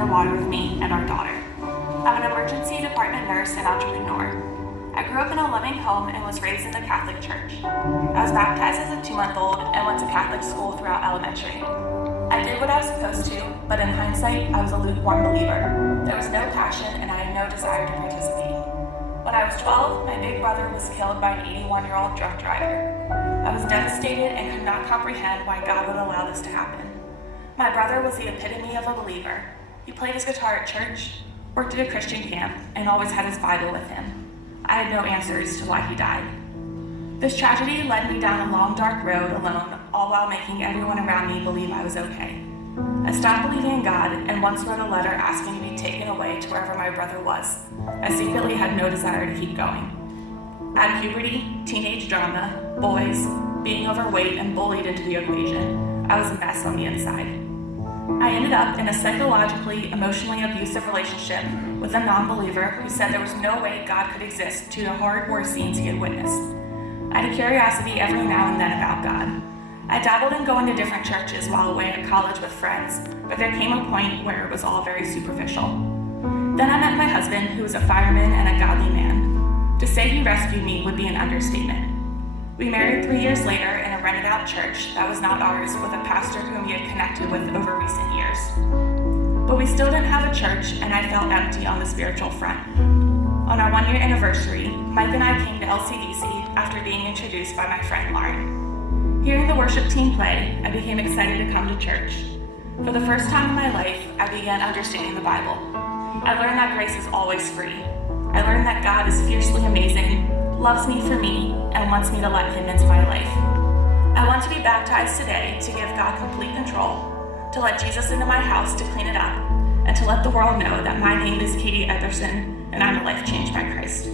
the water with me and our daughter. I'm an emergency department nurse and entrepreneur. I grew up in a loving home and was raised in the Catholic Church. I was baptized as a 2-month-old and went to Catholic school throughout elementary. I did what I was supposed to, but in hindsight, I was a lukewarm believer. There was no passion and I had no desire to participate. When I was 12, my big brother was killed by an 81-year-old drunk driver. I was devastated and could not comprehend why God would allow this to happen. My brother was the epitome of a believer. He played his guitar at church, worked at a Christian camp, and always had his Bible with him. I had no answers to why he died. This tragedy led me down a long, dark road alone, all while making everyone around me believe I was okay. I stopped believing in God and once wrote a letter asking to be taken away to wherever my brother was. I secretly had no desire to keep going. Add puberty, teenage drama, boys, being overweight, and bullied into the equation. I was a mess on the inside. I ended up in a psychologically, emotionally abusive relationship with a non-believer who said there was no way God could exist due to horrid war scenes he had witnessed. I had a curiosity every now and then about God. I dabbled in going to different churches while away at college with friends, but there came a point where it was all very superficial. Then I met my husband, who was a fireman and a godly man. To say he rescued me would be an understatement. We married 3 years later in a rented-out church that was not ours with a pastor whom we had connected with over recent years. But we still didn't have a church, and I felt empty on the spiritual front. On our 1-year anniversary, Mike and I came to LCBC after being introduced by my friend Lauren. Hearing the worship team play, I became excited to come to church. For the first time in my life, I began understanding the Bible. I learned that grace is always free. I learned that God is fiercely amazing, loves me for me, and wants me to let Him into my life. I want to be baptized today to give God complete control, to let Jesus into my house to clean it up, and to let the world know that my name is Ibberson and I'm a life changed by Christ.